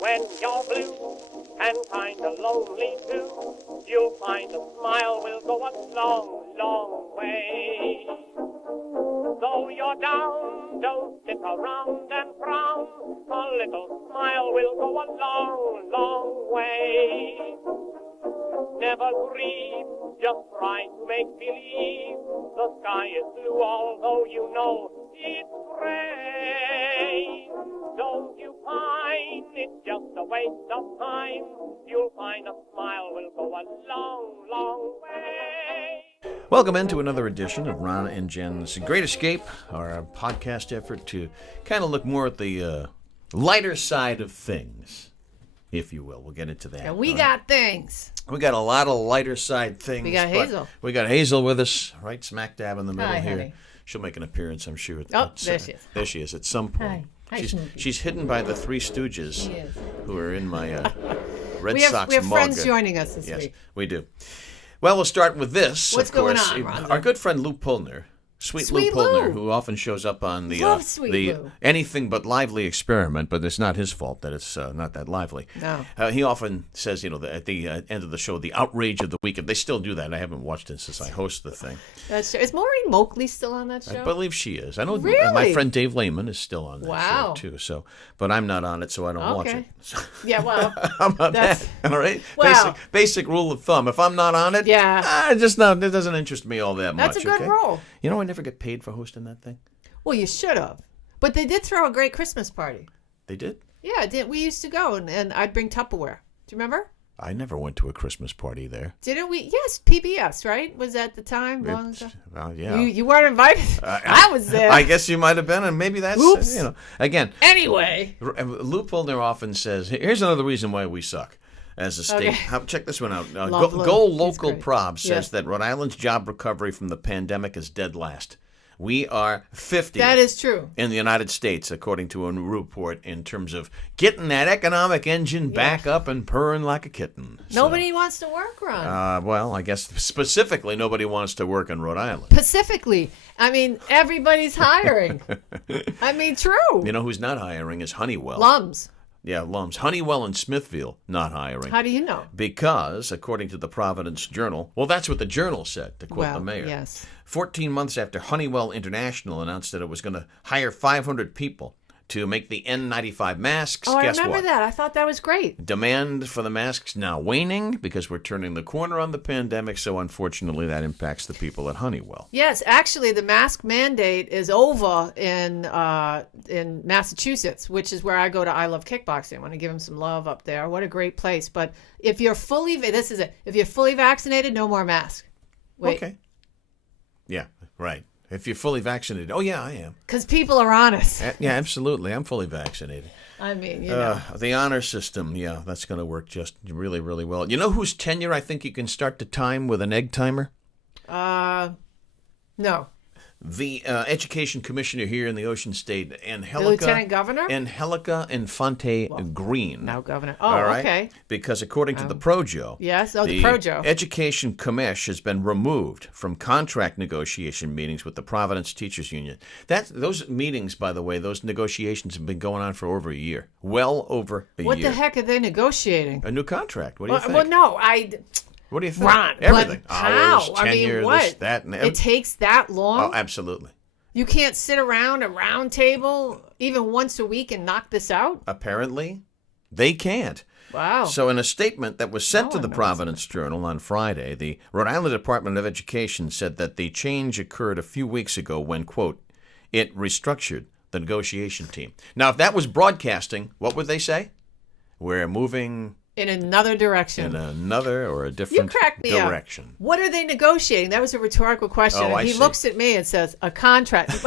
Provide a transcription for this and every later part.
When you're blue and kinda lonely too, you'll find a smile will go a long, long way. Though you're down, don't sit around and frown. A little smile will go a long, long way. Never grieve, just try to make believe the sky is blue, although you know it's gray. Don't you find it's just a waste of time? You'll find a smile will go a long, long way. Welcome into another edition of Ron and Jen's Great Escape, our podcast effort to kind of look more at the lighter side of things, if you will. We'll get into that. And we got things. We got a lot of lighter side things. We got Hazel. We got Hazel with us, right smack dab in the middle Hi, here. honey. She'll make an appearance, I'm sure. Oh, there she is. There she is at some point. Hi, She's hidden by the Three Stooges, who are in my Red Sox mug. We have friends joining us this week. Yes, we do. Well, we'll start with this. What's of course. going on, Ron? Our good friend Lou Pullner. Sweet Lou Pullner, who often shows up on the Lou. Anything But Lively experiment, but it's not his fault that it's not that lively. No. He often says, at the end of the show, the outrage of the week. They still do that. I haven't watched it since I host the thing. That's true. Is Maureen Moakley still on that show? I believe she is. I know Really? my friend Dave Lehman is still on that Wow. show, too. So, but I'm not on it, so I don't watch it. So, Yeah, well. how about that? All right? Well. Basic rule of thumb. If I'm not on it, Yeah. it doesn't interest me all that much. That's a good okay? role. You know, I never get paid for hosting that thing. Well, you should have. But they did throw a great Christmas party. They did? Yeah, we used to go, and I'd bring Tupperware. Do you remember? I never went to a Christmas party there. Didn't we? Yes, PBS, right? Was at the time? Long ago? Well, yeah. You weren't invited? I was there. I guess you might have been, and maybe that's, Oops. Again. Anyway. Lou Pullner often says, here's another reason why we suck as a state. Okay. Check this one out. Love Lou. Go He's Local great. Prob says Yes. that Rhode Island's job recovery from the pandemic is dead last. We are 50th That is true. in the United States, according to a new report, in terms of getting that economic engine back up and purring like a kitten. Nobody wants to work, Ron. Well, I guess specifically nobody wants to work in Rhode Island. Pacifically. I mean, everybody's hiring. I mean, true. You know who's not hiring is Honeywell. Lums. Yeah, Lums. Honeywell and Smithfield not hiring. How do you know? Because, according to the Providence Journal, well, that's what the Journal said, to quote the mayor. Yes. 14 months after Honeywell International announced that it was going to hire 500 people to make the N95 masks, Oh, guess I remember what? that. I thought that was great. Demand for the masks now waning because we're turning the corner on the pandemic, so unfortunately that impacts the people at Honeywell. Yes, actually, the mask mandate is over in Massachusetts, which is where I go to I Love Kickboxing. I want to give them some love up there. What a great place. But if you're fully vaccinated, no more mask. Wait. Okay. Yeah, right. If you're fully vaccinated. Oh, yeah, I am. Because people are honest. Yeah, absolutely. I'm fully vaccinated. I mean, you know. The honor system, yeah, that's going to work just really, really well. You know whose tenure I think you can start to time with an egg timer? No. The education commissioner here in the Ocean State, Angelica. The lieutenant governor? Angelica Infante Green. Now governor. Oh, All right? okay. Because according to the Projo, Yes, the Projo. Education Commish has been removed from contract negotiation meetings with the Providence Teachers Union. Those meetings, by the way, those negotiations have been going on for over a year. Well over a year. What the heck are they negotiating? A new contract. What do you think? Well, no, What do you think? Ron, Everything. but how? Hours, tenure, what? this, that, and It takes that long? Oh, absolutely. You can't sit around a round table even once a week and knock this out? Apparently, they can't. Wow. So in a statement that was sent to the knows Providence Journal on Friday, the Rhode Island Department of Education said that the change occurred a few weeks ago when, quote, it restructured the negotiation team. Now, if that was broadcasting, what would they say? We're moving in another direction. in another or a different direction. Up. What are they negotiating? That was a rhetorical question. Oh, and he see. looks at me and says, a contract.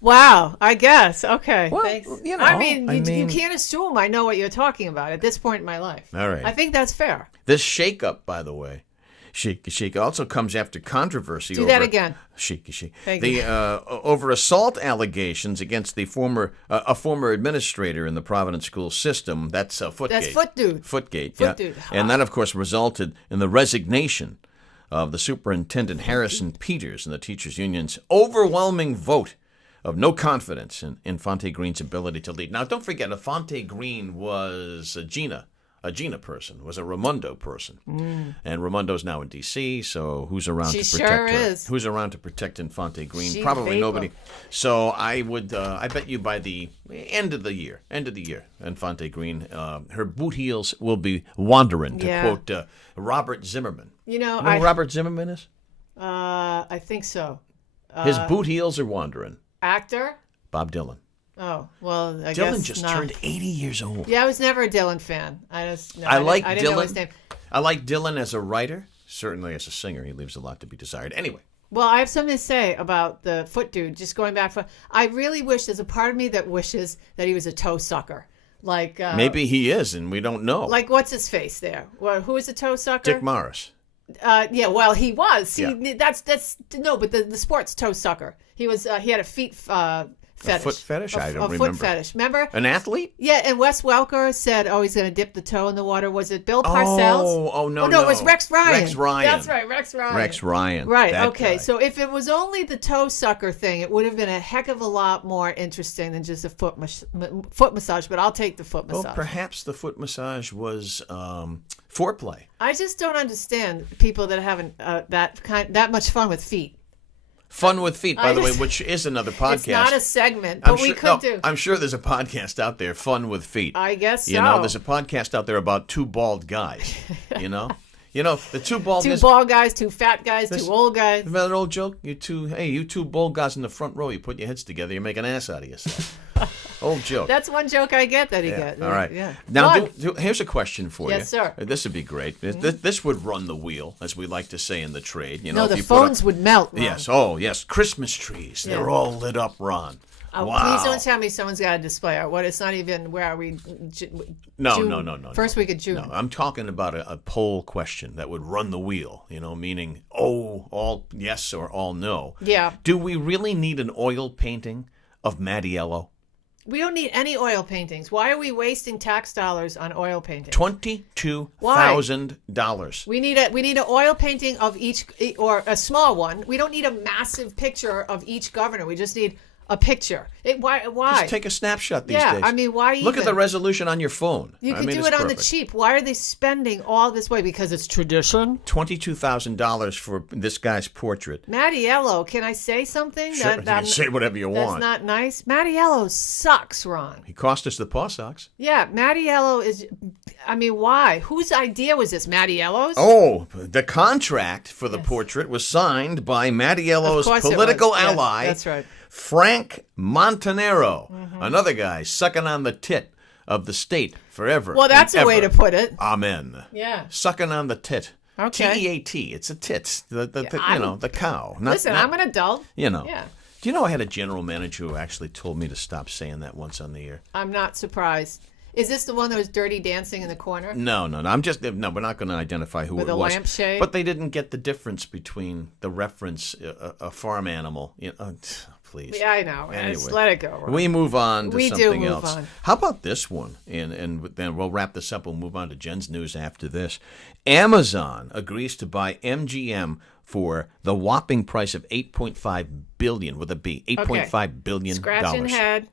Wow, I guess. Okay. Well, thanks. you know, I mean, I mean- you can't assume I know what you're talking about at this point in my life. All right. I think that's fair. This shakeup, by the way, Sheik also comes after controversy Do over that again. Sheik. Thank The you. over assault allegations against the former administrator in the Providence school system. That's Footgate. That's Footdude. Footgate. Footdude. And that, of course, resulted in the resignation of the superintendent Harrison Peters and the teachers union's overwhelming vote of no confidence in Infante Green's ability to lead. Now, don't forget, Infante Green was a Gina person, was a Raimondo person. And Raimondo's now in D.C., so who's around to protect her? Is. Who's around to protect Infante Green? She's Probably faithful. nobody. So I bet you by the end of the year, Infante Green, her boot heels will be wandering, to quote Robert Zimmerman. You know who Robert Zimmerman is? I think so. His boot heels are wandering. Actor? Bob Dylan. Oh, well, I Dylan guess just not. turned 80 years old. Yeah, I was never a Dylan fan. I like didn't know his Dylan. name. I like Dylan as a writer. Certainly as a singer, he leaves a lot to be desired. Anyway. Well, I have something to say about the foot dude. Just going back I really wish, there's a part of me that wishes that he was a toe sucker. Like maybe he is, and we don't know. Like, what's his face there? Well, who is a toe sucker? Dick Morris. Yeah, well, he was. Yeah. That's no, but the sport's toe sucker. He was. He had a feet fetish. A foot fetish? I don't a remember. Foot fetish. Remember? An athlete? Yeah, and Wes Welker said, "Oh, he's going to dip the toe in the water." Was it Bill Parcells? Oh, no, no, it was Rex Ryan. Rex Ryan. That's right, Rex Ryan. Rex Ryan. Right. That Okay. guy. So if it was only the toe sucker thing, it would have been a heck of a lot more interesting than just a foot massage. But I'll take the foot massage. Well, perhaps the foot massage was foreplay. I just don't understand people that haven't that much fun with feet. Fun with Feet, by the way, which is another podcast. It's not a segment, but we could do. I'm sure there's a podcast out there, Fun with Feet. I guess so. You know, there's a podcast out there about two bald guys. You know, the two bald two bald guys, two fat guys, two old guys. Remember that old joke? You two bald guys in the front row. You put your heads together, you make an ass out of yourself. Old joke. That's one joke I get that he gets. All right. Yeah. Now, here's a question for you. Yes, sir. This would be great. This would run the wheel, as we like to say in the trade. You know, no, the phones would melt, Ron. Yes. Oh, yes. Christmas trees. Yeah. They're all lit up, Ron. Oh, wow. Please don't tell me someone's got a display. What? It's not even, where are we? No. First week of June. No, I'm talking about a poll question that would run the wheel, meaning, all yes or all no. Yeah. Do we really need an oil painting of Mattiello? We don't need any oil paintings. Why are we wasting tax dollars on oil paintings? $22,000. We need an oil painting of each, or a small one. We don't need a massive picture of each governor. We just need a picture. Why? Just take a snapshot these days. Yeah, I mean, why Look even? at the resolution on your phone. You could do it on the cheap. Why are they spending all this way? Because it's tradition? $22,000 for this guy's portrait. Mattiello, can I say something? Sure, you can say whatever you want. That's not nice. Mattiello sucks, Ron. He cost us the paw socks. Yeah, Mattiello is... I mean, why? Whose idea was this? Mattiello's? Oh, the contract for the portrait was signed by Mattiello's political ally. Yes, that's right. Frank Montanaro, another guy sucking on the tit of the state forever. Well, that's a way to put it. Amen. Yeah. Sucking on the tit. Okay. T-E-A-T. It's a tit. The cow. Listen, I'm an adult. Yeah. Do you know I had a general manager who actually told me to stop saying that once on the air? I'm not surprised. Is this the one that was Dirty Dancing in the corner? No. We're not going to identify who With it was. With a lampshade? But they didn't get the difference between the reference, a farm animal. Please. Yeah, I know. Anyway, just let it go. Right? We move on to something move else. On. How about this one? And then we'll wrap this up. We'll move on to Jen's news after this. Amazon agrees to buy MGM for the whopping price of $8.5 billion with a B. $8.5 billion. Scratching head.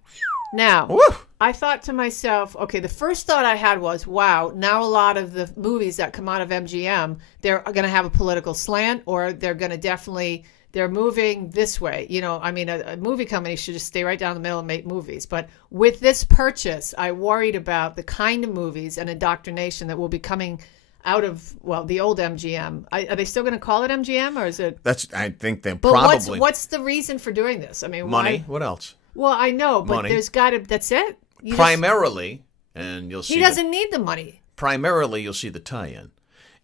Now, Woo! I thought to myself, okay, the first thought I had was, wow, now a lot of the movies that come out of MGM, they're going to have a political slant, or they're going to they're moving this way. A movie company should just stay right down the middle and make movies. But with this purchase, I worried about the kind of movies and indoctrination that will be coming out of, the old MGM. Are they still going to call it MGM, or is it? I think they're but probably. What's the reason for doing this? I mean, money. Why? What else? Well, I know, but there's got to. That's it. Primarily, and you'll see. He doesn't need the money. Primarily, you'll see the tie-in.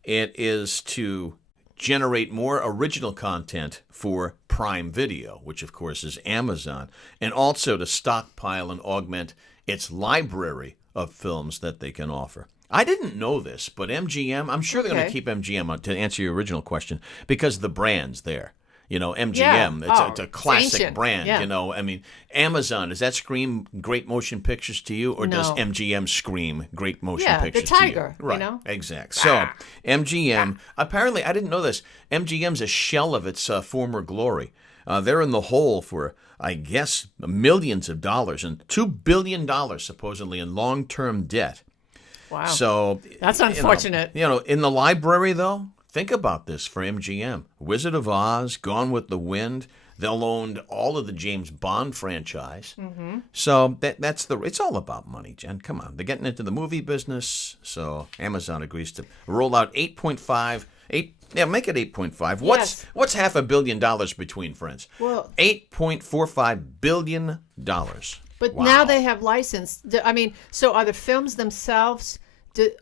It is to generate more original content for Prime Video, which of course is Amazon, and also to stockpile and augment its library of films that they can offer. I didn't know this, but MGM, I'm sure they're going to keep MGM on, to answer your original question, because the brand's there. MGM, it's a classic ancient. brand. Yeah. Amazon, does that scream great motion pictures to you, or does MGM scream great motion pictures the tiger, to you? Right, exactly. So MGM, apparently, I didn't know this, MGM's a shell of its former glory. They're in the hole for I guess, millions of dollars and $2 billion supposedly in long-term debt. Wow. So that's unfortunate. In the library, though, think about this for MGM. Wizard of Oz, Gone with the Wind. They'll own all of the James Bond franchise. Mm-hmm. So it's all about money, Jen. Come on. They're getting into the movie business. So Amazon agrees to roll out make it 8.5. Yes. What's $500 million between friends? Well, $8.45 billion. But Wow. now they have license. I mean, so are the films themselves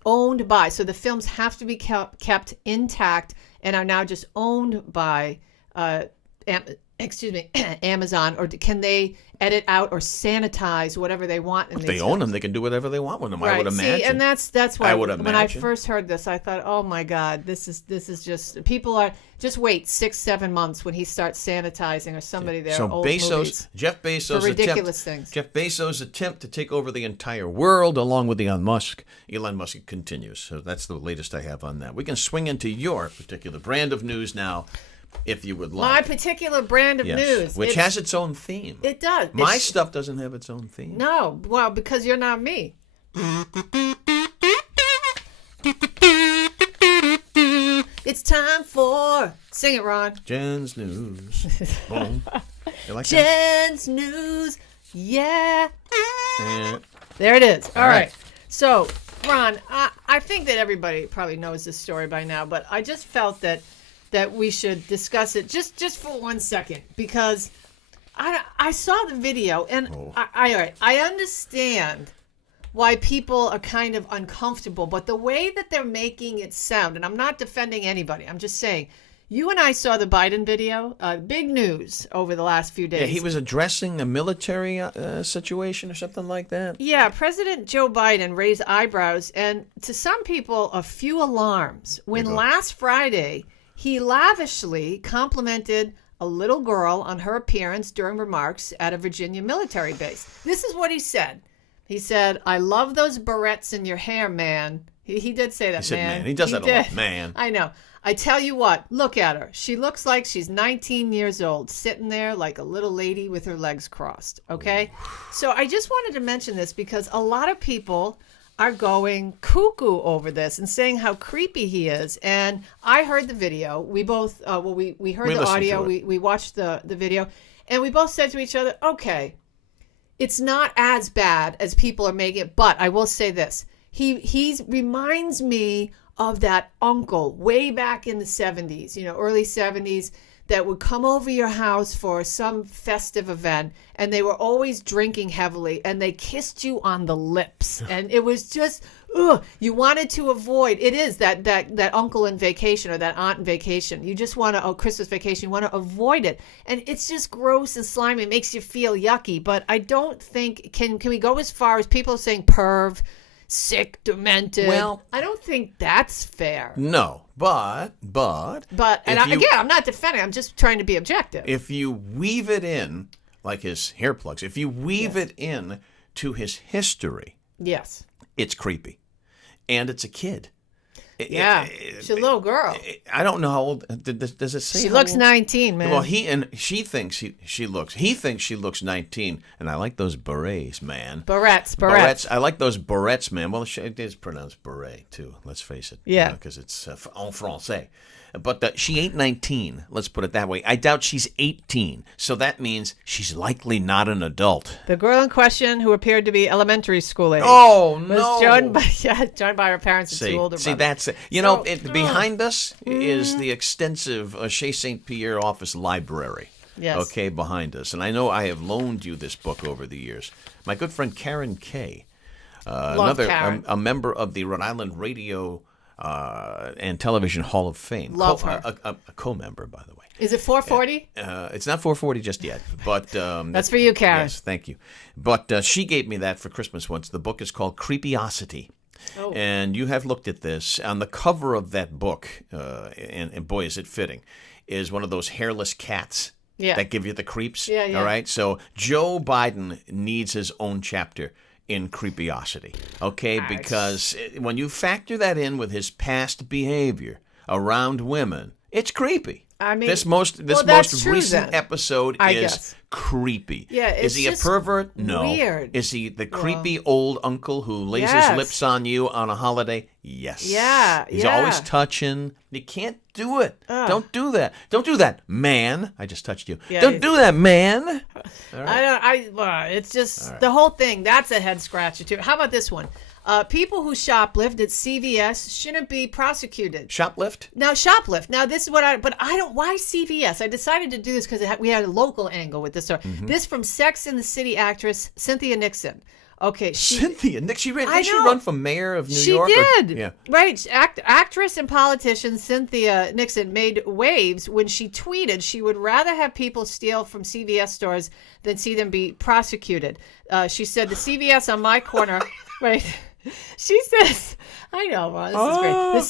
owned by? So the films have to be kept intact and are now just owned by Amazon, or can they edit out or sanitize whatever they want? If they own them, they can do whatever they want with them. Right. I would imagine. See, and that's why I would imagine. When I first heard this, I thought, oh my God, this is just people are just wait 6-7 months when he starts sanitizing or somebody there. So old movies Jeff Bezos, for ridiculous things. Jeff Bezos' attempt to take over the entire world, along with Elon Musk, continues. So that's the latest I have on that. We can swing into your particular brand of news now, if you would like. My particular brand of news. Which has its own theme. It does. My stuff doesn't have its own theme. No. Well, because you're not me. It's time for... Sing it, Ron. Jen's News. Boom. You like Jen's News. Yeah. that? There it is. All All right. right. So, Ron, I think that everybody probably knows this story by now, but I just felt that we should discuss it just for 1 second, because I saw the video and I understand why people are kind of uncomfortable, but the way that they're making it sound, and I'm not defending anybody, I'm just saying, you and I saw the Biden video, big news over the last few days. Yeah, he was addressing a military situation or something like that. Yeah, President Joe Biden raised eyebrows and, to some people, a few alarms when last Friday he lavishly complimented a little girl on her appearance during remarks at a Virginia military base. This is what he said. He said, "I love those barrettes in your hair, man." He did say that, He said, man. man. He does that a lot, man. I know. I tell you what, look at her. She looks like she's 19 years old, sitting there like a little lady with her legs crossed, okay? So I just wanted to mention this because a lot of people are going cuckoo over this and saying how creepy he is. And I heard the video. We both, we heard the audio. We watched the video. And we both said to each other, okay, it's not as bad as people are making it. But I will say this. He reminds me of that uncle way back in the 70s, early 70s, that would come over your house for some festive event, and they were always drinking heavily, and they kissed you on the lips, and it was just, you wanted to avoid. It is that uncle in vacation or that aunt in vacation. You just want to, Christmas vacation, you want to avoid it, and it's just gross and slimy. It makes you feel yucky. But I don't think can we go as far as people saying perv, sick, demented? Well, I don't think that's fair. No, but I'm not defending. I'm just trying to be objective. If you weave it in, like his hair plugs, if you weave it in to his history, yes, it's creepy, and it's a kid. She's a little girl. I don't know how old. Does it say? She looks 19, man. Well, she thinks she looks. He thinks she looks 19, and I like those berets, man. Barrettes. I like those barrettes, man. Well, it is pronounced beret too. Let's face it. Yeah. Because it's en français. But she ain't 19. Let's put it that way. I doubt she's 18. So that means she's likely not an adult. The girl in question, who appeared to be elementary school age, was joined by her parents and two older brothers. See, that's it. Behind us is the extensive Chez St.Pierre office library. Yes. Okay, behind us. And I know I have loaned you this book over the years. My good friend Karen Kay, Karen. A member of the Rhode Island Radio and Television Hall of Fame. Love her. A co-member, by the way. Is it 440? It's not 440 just yet, but that's for you, Karen. Yes, thank you. But she gave me that for Christmas once. The book is called Creepiosity. Oh. And you have looked at this. On the cover of that book, and boy, is it fitting, is one of those hairless cats that give you the creeps. Yeah. All right? So Joe Biden needs his own chapter in Creepiosity. Okay? Because when you factor that in with his past behavior around women It's creepy. I mean, this most that's true, recent then. episode I is guess. creepy. Yeah, is he a just pervert? No. weird. Is he the creepy old uncle who lays his Yes. lips on you on a holiday? Yes. Yeah, He's yeah. always touching. You can't do it. Don't do that. Don't do that, man. I just touched you. Yeah, Don't do that, man. All right. It's just the whole thing. That's a head scratcher too. How about this one? People who shoplift at CVS shouldn't be prosecuted. Shoplift? Now, shoplift. Now, this is what why CVS? I decided to do this because we had a local angle with this story. Mm-hmm. This from Sex and the City actress Cynthia Nixon. Okay, Cynthia Nixon. I Did she know. run for mayor of New She York? did. Yeah. Right. Actress and politician Cynthia Nixon made waves when she tweeted she would rather have people steal from CVS stores than see them be prosecuted. She said, the CVS on my corner, right? She says, I know, Ron, this is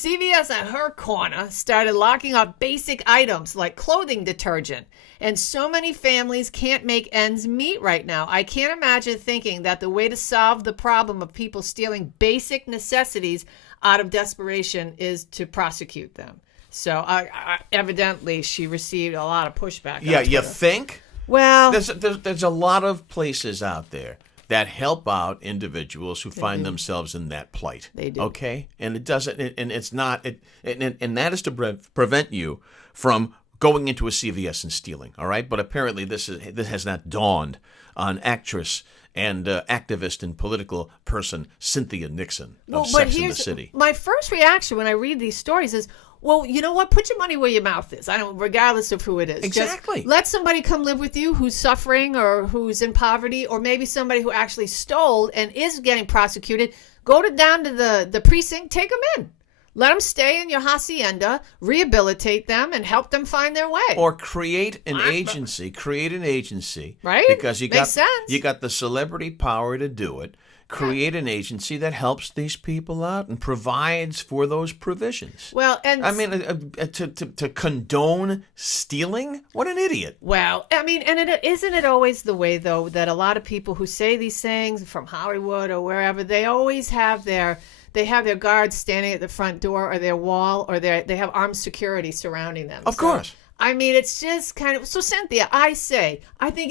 great. The CVS on her corner started locking up basic items like clothing detergent. And so many families can't make ends meet right now. I can't imagine thinking that the way to solve the problem of people stealing basic necessities out of desperation is to prosecute them. So evidently she received a lot of pushback. Yeah, on you Twitter. think? Well, There's a lot of places out there that help out individuals who find themselves in that plight. They do. Okay? And it doesn't, and it's not, and that is to prevent you from going into a CVS and stealing, all right? But apparently this has not dawned on actress and activist and political person Cynthia Nixon of Sex and the City. My first reaction when I read these stories is, well, you know what? Put your money where your mouth is. Regardless of who it is. Exactly. Just let somebody come live with you who's suffering or who's in poverty, or maybe somebody who actually stole and is getting prosecuted. Go down to the precinct, take them in. Let them stay in your hacienda, rehabilitate them, and help them find their way. Or create an agency, Right? Because you Makes sense. you got the celebrity power to do it. Create an agency that helps these people out and provides for those provisions. Well, and I mean, to condone stealing? What an idiot! well, I mean, and isn't it always the way though that a lot of people who say these things from Hollywood or wherever, they always have their guards standing at the front door or their wall, or they have armed security surrounding them. Of course. I mean, it's just kind of... So, Cynthia, I think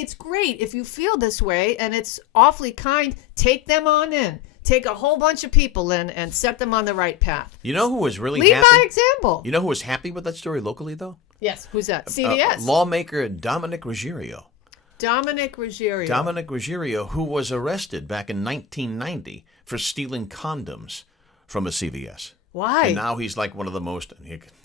it's great if you feel this way, and it's awfully kind, take them on in. Take a whole bunch of people in and set them on the right path. You know who was really Lead happy? by example. You know who was happy with that story locally, though? Yes, who's that? CVS. Lawmaker Dominic Ruggiero. Dominic Ruggiero. Dominic Ruggiero, who was arrested back in 1990 for stealing condoms from a CVS. Why? And now he's like one of the most...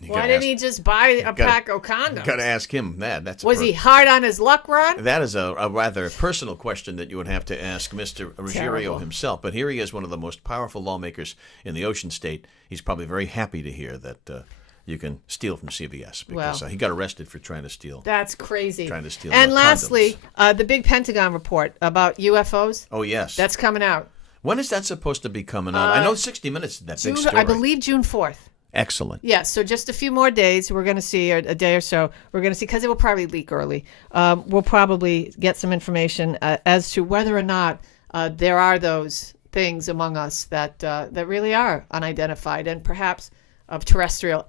Why didn't he just buy a pack of condoms? Got to ask him that. Was he hard on his luck, Ron? That is a rather personal question that you would have to ask Mr. Ruggiero Terrible. himself. But here he is, one of the most powerful lawmakers in the Ocean State. He's probably very happy to hear that you can steal from CVS because he got arrested for trying to steal. That's crazy. Trying to steal And condoms. lastly, the big Pentagon report about UFOs. Oh, yes. That's coming out. When is that supposed to be coming out? I know 60 Minutes did that big story. I believe June 4th. Excellent. Yeah, so just a few more days. We're going to see, a day or so, we're going to see, because it will probably leak early. We'll probably get some information as to whether or not there are those things among us that really are unidentified and perhaps of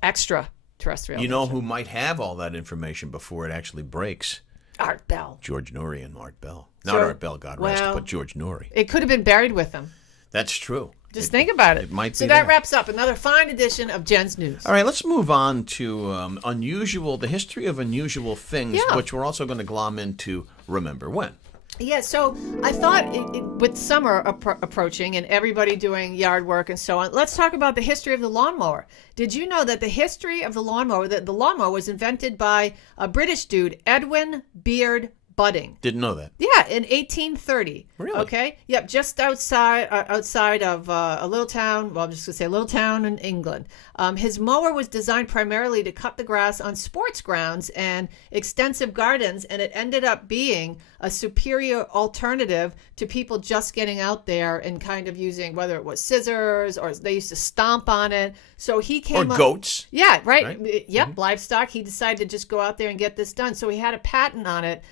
extraterrestrial. You know who might have all that information before it actually breaks? Art Bell. George Norrie and Art Bell. Not Art Bell, God rest, but George Norrie. It could have been buried with him. That's true. Just think about it. It might so be that there. wraps up another fine edition of Jen's News. All right, let's move on to the history of unusual things, Yeah. which we're also going to glom into Remember When. Yeah, so I thought with summer approaching and everybody doing yard work and so on, let's talk about the history of the lawnmower. Did you know that the history of the lawnmower, that the lawnmower was invented by a British dude, Edwin Beard Budding? Didn't know that. Yeah, in 1830. Really? Okay. Yep, just outside of a little town. Well, I'm just going to say a little town in England. His mower was designed primarily to cut the grass on sports grounds and extensive gardens, and it ended up being a superior alternative to people just getting out there and kind of using, whether it was scissors or they used to stomp on it. So he came Or up, goats. Yeah, right. Right? Yep, livestock. He decided to just go out there and get this done. So he had a patent on it.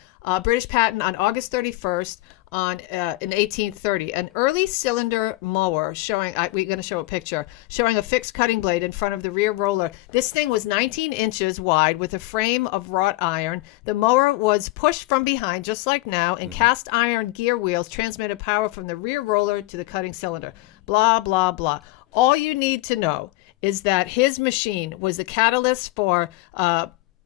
British patent on August 31st, in 1830, an early cylinder mower showing, we're going to show a picture, showing a fixed cutting blade in front of the rear roller. This thing was 19 inches wide with a frame of wrought iron. The mower was pushed from behind, just like now, and cast iron gear wheels transmitted power from the rear roller to the cutting cylinder. Blah, blah, blah. All you need to know is that his machine was the catalyst for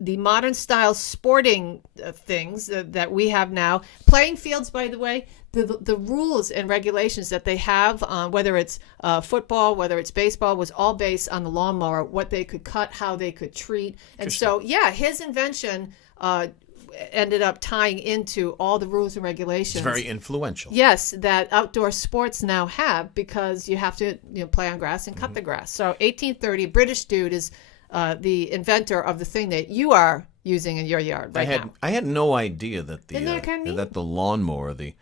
the modern style sporting things that we have now. Playing fields, by the way, the rules and regulations that they have, whether it's football, whether it's baseball, was all based on the lawnmower, what they could cut, how they could treat. And so, yeah, his invention ended up tying into all the rules and regulations. It's very influential. Yes, that outdoor sports now have, because you have to play on grass and cut the grass. So 1830, British dude is the inventor of the thing that you are using in your yard right now. I had no idea that Isn't that kind of neat? that the lawnmower, the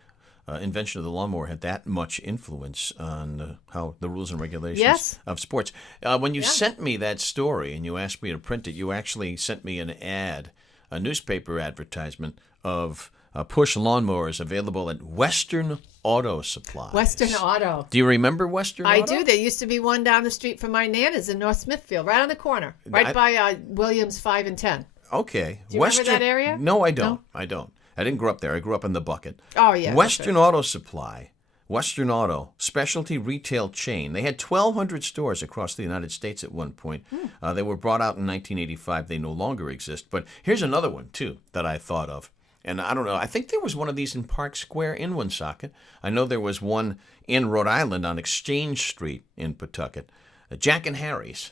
invention of the lawnmower, had that much influence on how the rules and regulations of sports. When you sent me that story and you asked me to print it, you actually sent me an ad, a newspaper advertisement of push lawnmowers available at Western Auto Supply. Western Auto. Do you remember Western Auto? I do. There used to be one down the street from my Nana's in North Smithfield, right on the corner, right by Williams 5 and 10. Okay. Do you remember that area? No, I don't. No? I don't. I didn't grow up there. I grew up in the Bucket. Oh, yeah. Western Auto Supply. Western Auto, specialty retail chain. They had 1,200 stores across the United States at one point. They were brought out in 1985. They no longer exist. But here's another one, too, that I thought of. And I don't know, I think there was one of these in Park Square in Woonsocket. I know there was one in Rhode Island on Exchange Street in Pawtucket. Jack and Harry's.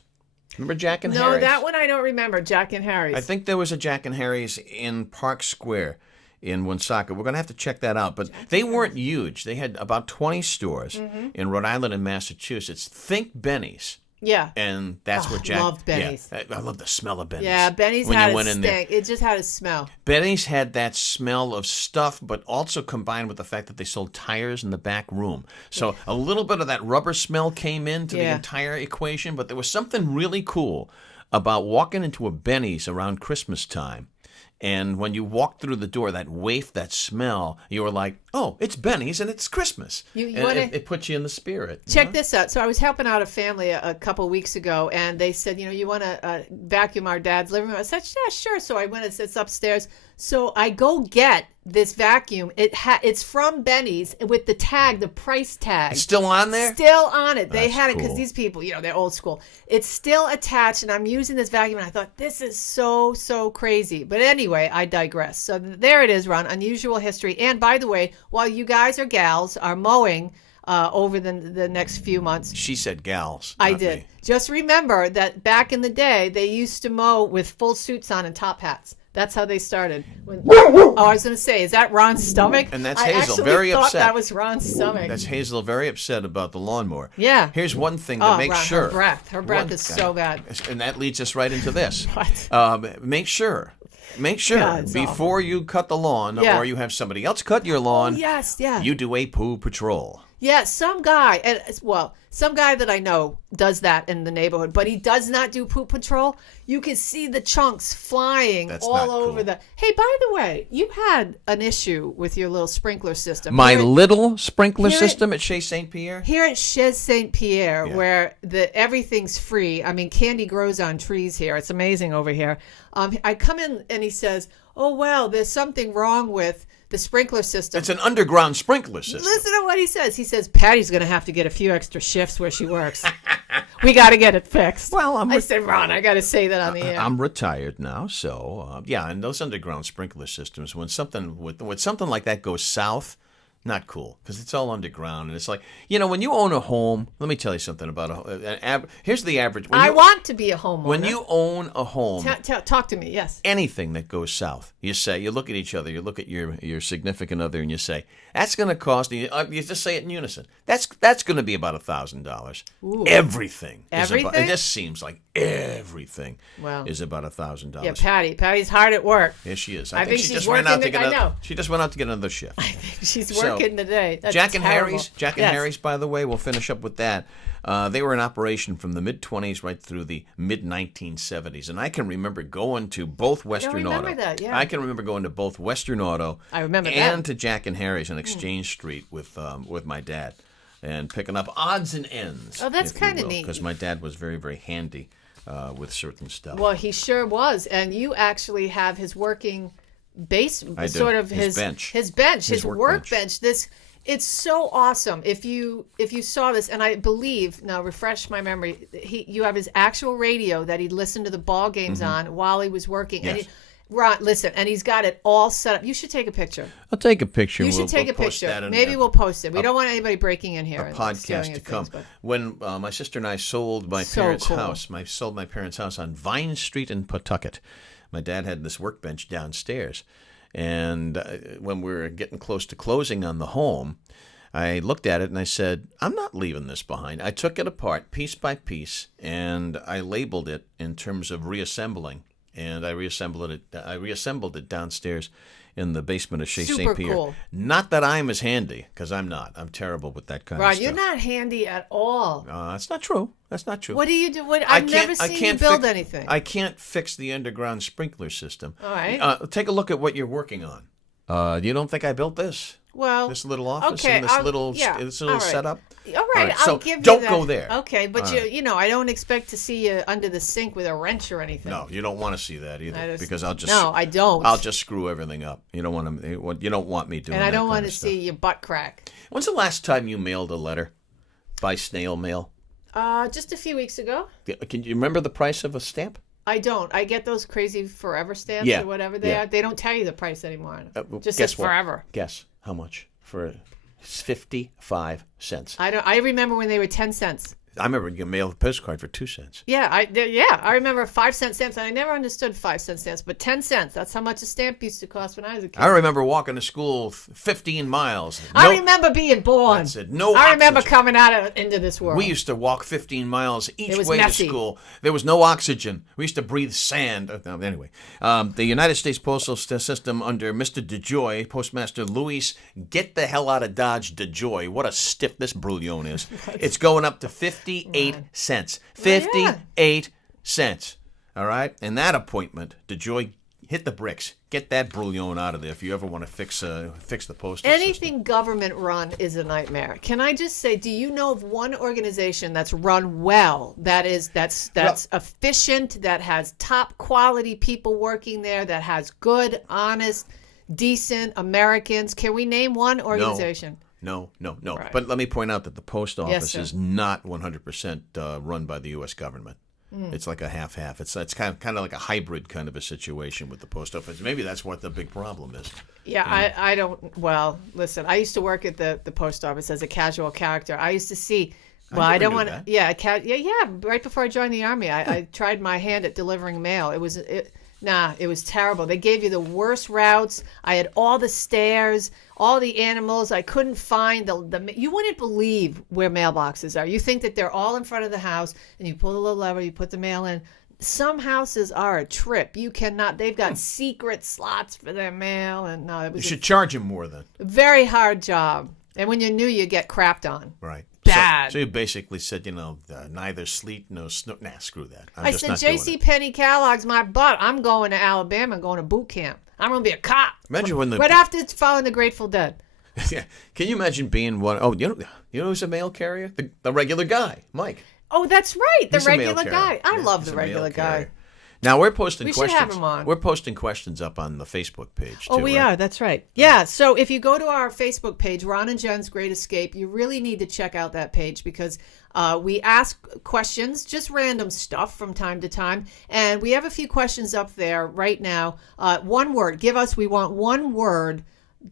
Remember Jack and Harry's? No, that one I don't remember, Jack and Harry's. I think there was a Jack and Harry's in Park Square in Woonsocket. We're going to have to check that out. But they weren't huge. They had about 20 stores in Rhode Island and Massachusetts. Think Benny's. Yeah. And that's what Jack... I loved Benny's. Yeah, I love the smell of Benny's. Yeah, Benny's had a stink. It just had a smell. Benny's had that smell of stuff, but also combined with the fact that they sold tires in the back room. So a little bit of that rubber smell came into the entire equation, but there was something really cool about walking into a Benny's around Christmas time. And when you walked through the door, that waft, that smell, you were like, oh, it's Benny's and it's Christmas. It puts you in the spirit. Check this out. So I was helping out a family a couple weeks ago, and they said, you want to vacuum our dad's living room? I said, yeah, sure. So I went and it's upstairs. So I go get this vacuum. It's from Benny's with the tag, the price tag. It's still on there? Still on it. They That's had it cool. because these people, they're old school. It's still attached, and I'm using this vacuum, and I thought, this is so, so crazy. But anyway, I digress. So there it is, Ron, unusual history. And by the way, while you guys or gals are mowing over the next few months. She said gals. I did. Me. Just remember that back in the day, they used to mow with full suits on and top hats. That's how they started. I was going to say, is that Ron's stomach? And that's Hazel, Hazel, very upset. That was Ron's stomach. That's Hazel, very upset about the lawnmower. Yeah. Here's one thing to make sure. Her breath is so bad. And that leads us right into this. What? Make sure before you cut the lawn or you have somebody else cut your lawn, you do a poo patrol. Yeah, some guy that I know does that in the neighborhood, but he does not do poop patrol. You can see the chunks flying all over the... Hey, by the way, you had an issue with your little sprinkler system. My little sprinkler system at Chez St.Pierre? Here at Chez St.Pierre, where everything's free. I mean, candy grows on trees here. It's amazing over here. I come in and he says, oh, well, there's something wrong with the sprinkler system. It's an underground sprinkler system. Listen to what he says. He says, Patty's going to have to get a few extra shifts where she works. We got to get it fixed. Well, I said, Ron, I got to say that on the air. I'm retired now, so and those underground sprinkler systems, when something like that goes south, not cool, because it's all underground, and it's like, when you own a home, let me tell you something about here's the average. I want to be a homeowner. When you own a home, talk to me, yes. Anything that goes south, you look at each other, you look at your significant other, and you say, that's going to cost, you just say it in unison, that's going to be about $1,000. Everything. Everything? It just seems like everything Wow. is about $1,000. Yeah, Patty's hard at work. Yes, she is. I think she she's just went out to working get I know. She just went out to get another shift. I think she's So, working today. That's Jack and terrible. Harry's. Jack and Yes. Harry's, by the way, we'll finish up with that. They were in operation from the mid-20s right through the mid-1970s. And I can remember going to both Western remember Auto. that, yeah. I can remember going to both Western Auto I remember and that. to Jack and Harry's on Exchange Street with my dad and picking up odds and ends. Oh, that's kinda neat. Because my dad was very, very handy with certain stuff. Well, he sure was. And you actually have his working base, I do. sort of His bench. his workbench. It's so awesome. If you saw this, and I believe, now refresh my memory, you have his actual radio that he listened to the ball games on while he was working. Yes. And Ron, listen, and he's got it all set up. You should take a picture. I'll take a picture. You should take a picture. Maybe we'll post it. We don't want anybody breaking in here. A and podcast stealing to your come. things, When my sister and I sold my So parents' cool. house, sold my parents' house on Vine Street in Pawtucket. My dad had this workbench downstairs, and when we were getting close to closing on the home, I looked at it and I said, "I'm not leaving this behind." I took it apart piece by piece, and I labeled it in terms of reassembling. And I reassembled it downstairs in the basement of Chez Super St.Pierre. cool. Not that I'm as handy, because I'm not. I'm terrible with that kind of Ron, stuff. you're not handy at all. That's not true. That's not true. What do you do? I've never seen you build anything. I can't fix the underground sprinkler system. All right. Take a look at what you're working on. You don't think I built this? Well, This little office okay, and this little all right. setup? All right, so I'll give you don't that. go there. Okay, but All you know, I don't expect to see you under the sink with a wrench or anything. No, you don't want to see that either, because I'll just No, I don't. I'll just screw everything up. You don't want to. You don't want me doing. And I that don't kind want of to stuff. see your butt crack. When's the last time you mailed a letter by snail mail? Just a few weeks ago. Can you remember the price of a stamp? I don't. I get those crazy forever stamps Yeah, or whatever they yeah. are. They don't tell you the price anymore. Just Guess says what? forever. Guess how much for 55 cents. I remember when they were 10 cents. I remember you mailed a postcard for 2 cents. Yeah, I remember 5-cent stamps, and I never understood 5-cent stamps, but 10 cents. That's how much a stamp used to cost when I was a kid. I remember walking to school 15 miles. I remember being born. That's it. No I remember oxygen. coming out into this world. We used to walk 15 miles each It was way messy. to school. There was no oxygen. We used to breathe sand. Anyway, the United States Postal System under Mr. DeJoy, Postmaster Luis, get the hell out of Dodge, DeJoy. What a stiff this brouillon is. It's going up to 58 cents. 58 cents. All right? And that appointment, DeJoy, hit the bricks. Get that brouillon out of there if you ever want to fix the postal system. Anything government run is a nightmare. Can I just say, do you know of one organization that's run well, that's efficient, that has top quality people working there, that has good, honest, decent Americans? Can we name one organization? No. Right. But let me point out that the post office sir. is not 100% run by the U.S. government. It's like a half-half. It's kind of like a hybrid kind of a situation with the post office. Maybe that's what the big problem is. Yeah, I don't. Well, listen, I used to work at the post office as a casual character. I used to see. Well, I don't want to. Yeah, yeah. Right before I joined the Army, I tried my hand at delivering mail. It was terrible. They gave you the worst routes. I had all the stairs, all the animals. I couldn't find the. You wouldn't believe where mailboxes are. You think that they're all in front of the house, and you pull the little lever, you put the mail in. Some houses are a trip. You cannot. They've got secret slots for their mail, and no, it was You should charge them more then. a very hard job. And when you're new, you get crapped on. Right. Bad. So you basically said, neither sleet nor snow. Nah, screw that. I said, J.C. Penney Kellogg's my butt. I'm going to Alabama and going to boot camp. I'm going to be a cop. Imagine when right after following the Grateful Dead. Yeah. Can you imagine being one? Oh, you know who's a mail carrier? The regular guy, Mike. Oh, that's right. The He's a mail regular carrier. guy. I Yeah, love he's the a mail regular carrier. guy. Now we're posting We should questions. have him on. We're posting questions up on the Facebook page. Oh, too, we right? are. That's right. Yeah. So if you go to our Facebook page, Ron and Jen's Great Escape, you really need to check out that page because we ask questions, just random stuff from time to time. And we have a few questions up there right now. One word. We want one word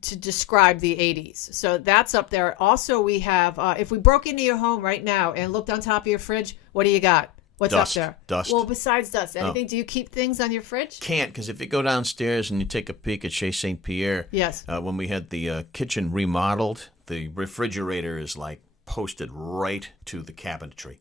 to describe the 80s. So that's up there. Also, we have, if we broke into your home right now and looked on top of your fridge, what do you got? What's Dust. up there? Dust. Well, besides dust, anything? Do you keep things on your fridge? Can't, because if you go downstairs and you take a peek at Chez St.Pierre, Yes. When we had the kitchen remodeled, the refrigerator is like posted right to the cabinetry.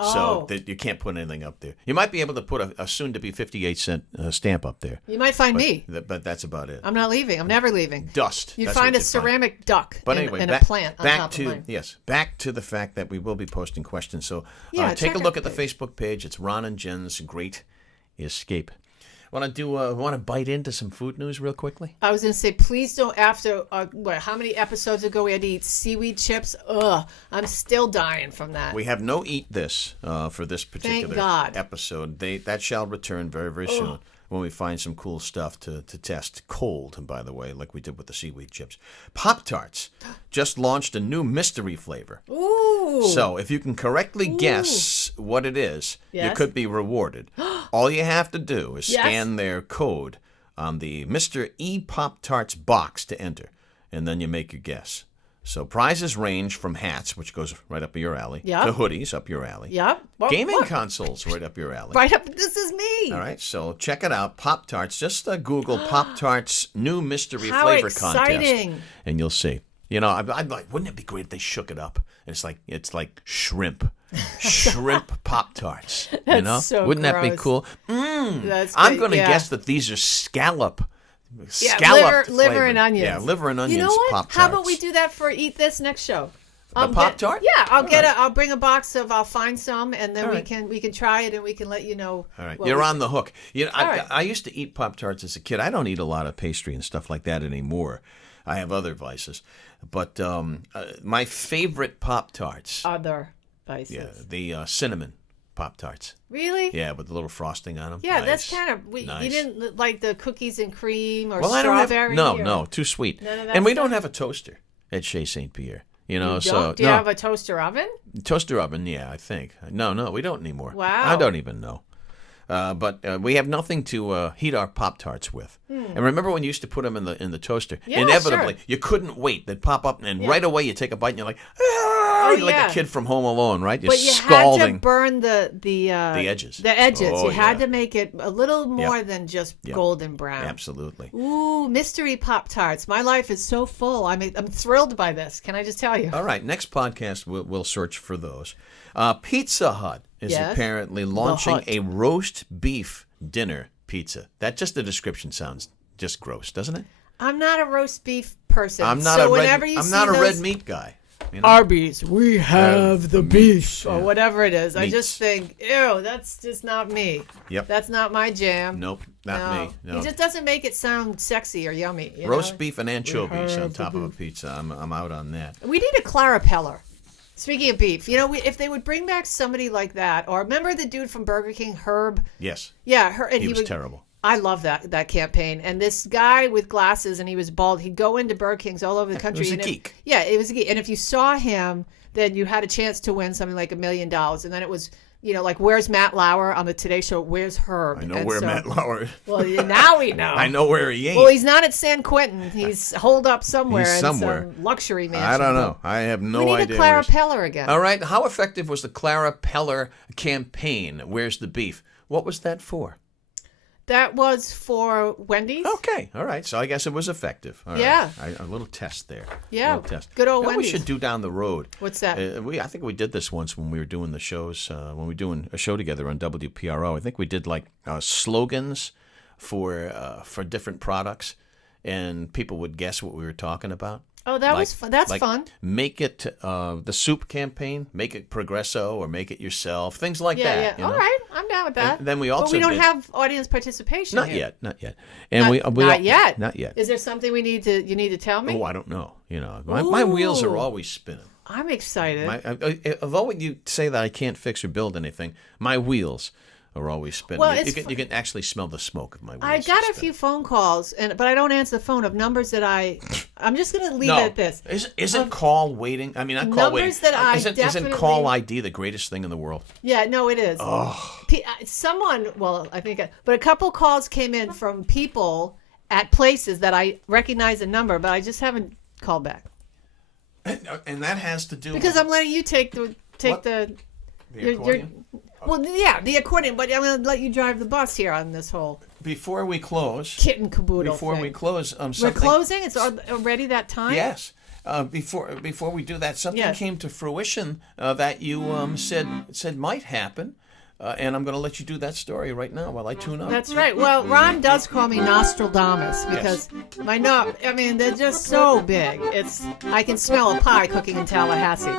So that you can't put anything up there. You might be able to put a soon-to-be 58-cent stamp up there. You might find me. But that's about it. I'm not leaving. I'm never leaving. Dust. You'd find a ceramic duck But in, anyway, in a plant on top of mine. Back to the fact that we will be posting questions. So take a check look at our the Facebook page. It's Ron and Jen's Great Escape. Want to bite into some food news real quickly? I was going to say, please don't. After how many episodes ago we had to eat seaweed chips? Ugh, I'm still dying from that. We have no eat this for this particular episode. That shall return very, very soon when we find some cool stuff to test cold, by the way, like we did with the seaweed chips. Pop-Tarts just launched a new mystery flavor. Ooh. So if you can correctly guess what it is, you could be rewarded. All you have to do is scan their code on the Mr. E Pop-Tarts box to enter, and then you make your guess. So prizes range from hats, which goes right up your alley, to hoodies up your alley. Gaming consoles right up your alley. Right up. This is me. All right, so check it out. Pop-Tarts. Just Google Pop-Tarts new mystery flavor contest, and you'll see. You know, I'd like, wouldn't it be great if they shook it up? It's like shrimp Pop-Tarts. You know, so wouldn't gross. That be cool? I'm going to guess that these are scallop liver and onions. Yeah, liver and onions. You know what? Pop-Tarts. How about we do that for Eat This next show? The Pop-Tart? Yeah, I'll bring a box of. I'll find some, and then we can try it, and we can let you know. All right, you're on the hook. You know, I used to eat Pop-Tarts as a kid. I don't eat a lot of pastry and stuff like that anymore. I have other vices, but my favorite Pop-Tarts. Other vices. Yeah, the cinnamon Pop-Tarts. Really? Yeah, with a little frosting on them. Yeah, nice. that's kind of... You didn't like the cookies and cream or strawberry? I don't have... No, too sweet. None of that and we stuff? don't have a toaster at Chez St.Pierre. You know, you don't? Do you have a toaster oven? Toaster oven, yeah, I think. No, we don't anymore. Wow. I don't even know. But we have nothing to heat our Pop-Tarts with. And remember when you used to put them in the toaster? Yeah, inevitably, sure. you couldn't wait. They'd pop up, and right away you take a bite, and you're like, you're like a kid from Home Alone, right? You're scalding. Had to burn the edges. The edges. Oh, you had to make it a little more than just golden brown. Absolutely. Ooh, mystery Pop-Tarts. My life is so full. I'm thrilled by this. Can I just tell you? All right, next podcast we'll search for those. Pizza Hut is apparently launching a roast beef dinner pizza. That just the description sounds just gross, doesn't it? I'm not a roast beef person. I'm not a red meat guy. You know? Arby's, we have the beef, or whatever it is. Meats. I just think, ew, that's just not me. Yep. That's not my jam. Nope, not me. No. It just doesn't make it sound sexy or yummy. Roast beef and anchovies on top of a pizza. I'm out on that. We need a Clara Peller. Speaking of beef, you know, if they would bring back somebody like that, or remember the dude from Burger King, Herb? Yes. Yeah, and he was terrible. I love that campaign. And this guy with glasses, and he was bald, he'd go into Burger Kings all over the country. He was a geek. It was a geek. And if you saw him, then you had a chance to win something like $1 million. And then it was, you know, like, where's Matt Lauer on the Today Show? Where's Herb? I know where Matt Lauer is. Well, now we know. I know where he ain't. Well, he's not at San Quentin. He's holed up somewhere in some luxury mansion. I don't know. I have no idea. We need a Clara Peller again. All right. How effective was the Clara Peller campaign? Where's the beef? What was that for? That was for Wendy's. Okay. All right. So I guess it was effective. All right. A little test there. Yeah. Little test. Good old Wendy's. Wendy's. We should do down the road. What's that? I think we did this once when we were doing the shows, when we were doing a show together on WPRO. I think we did like slogans for different products, and people would guess what we were talking about. Oh, that was fun. That's fun. Make it the soup campaign, make it Progresso, or make it yourself. Things like that. Yeah. You know? All right, I'm down with that. And then we also but we don't have audience participation. Not here. yet. And not yet. Not yet. Is there something you need to tell me? Oh, I don't know. You know, my wheels are always spinning. I'm excited. Although you say that I can't fix or build anything, my wheels are always spinning. Well, you can actually smell the smoke of my wheels. I got a few phone calls, but I don't answer the phone of numbers that I'm just going to leave it at this. Isn't call waiting? I mean, not call waiting. Numbers that isn't call ID the greatest thing in the world? Yeah, no, it is. Oh. But a couple calls came in from people at places that I recognize a number, but I just haven't called back. And that has to do because I'm letting you take the accordion? Well, yeah, the accordion, but I'm going to let you drive the bus here on this whole... Before we close... Kit and caboodle Before thing. we close... We're closing? It's already that time? Yes. before we do that, something Yes. came to fruition that you said might happen. And I'm going to let you do that story right now while I tune up. That's right. Well, Ron does call me Nostradamus because they're just so big. I can smell a pie cooking in Tallahassee.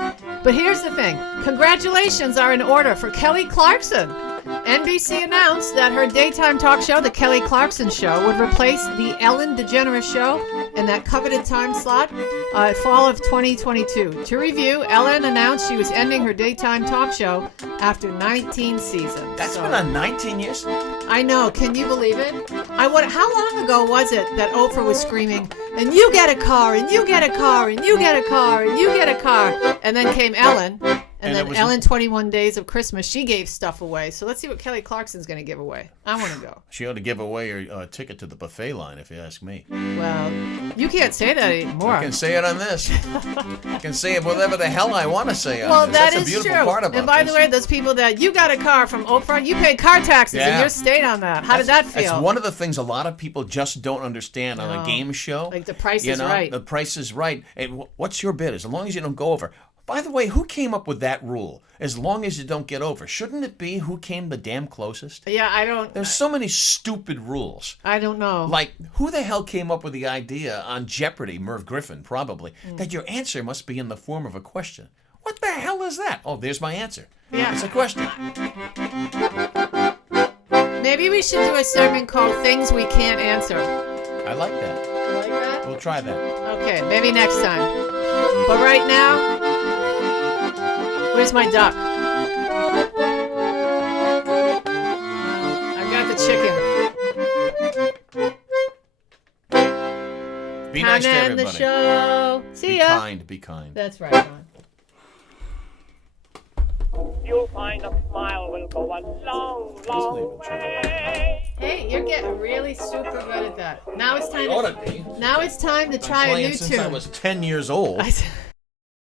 But here's the thing. Congratulations are in order for Kelly Clarkson. NBC announced that her daytime talk show, The Kelly Clarkson Show, would replace the Ellen DeGeneres Show in that coveted time slot fall of 2022. To review, Ellen announced she was ending her daytime talk show after 19 seasons. That's been on 19 years? I know. Can you believe it? How long ago was it that Oprah was screaming, and you get a car, and you get a car, and you get a car, and you get a car. And then came Ellen. And then Ellen 21 Days of Christmas, she gave stuff away. So let's see what Kelly Clarkson's going to give away. I want to go. She ought to give away her ticket to the buffet line, if you ask me. Well, you can't say that anymore. I can say it on this. I can say it whatever the hell I want to say on well, this. That's a beautiful true. part about and by this. the way, those people that you got a car from Oprah, you paid car taxes in your state on that. How did that feel? That's one of the things a lot of people just don't understand on a game show. Like the price is right. The price is right. And what's your bid? As long as you don't go over. By the way, who came up with that rule? As long as you don't get over. Shouldn't it be who came the damn closest? Yeah, I don't... There's so many stupid rules. I don't know. Like, who the hell came up with the idea on Jeopardy, Merv Griffin probably, that your answer must be in the form of a question? What the hell is that? Oh, there's my answer. Yeah. It's a question. Maybe we should do a segment called Things We Can't Answer. I like that. You like that? We'll try that. Okay, maybe next time. But right now, where's my duck? I've got the chicken. Be nice to Time to end everybody. the show. See ya. Be kind. That's right, Ron. You'll find a smile will go a long, long way. Hey, you're getting really super good at that. Now it's time Ought to be. Now it's time to try a Playing new since tune. I was 10 years old.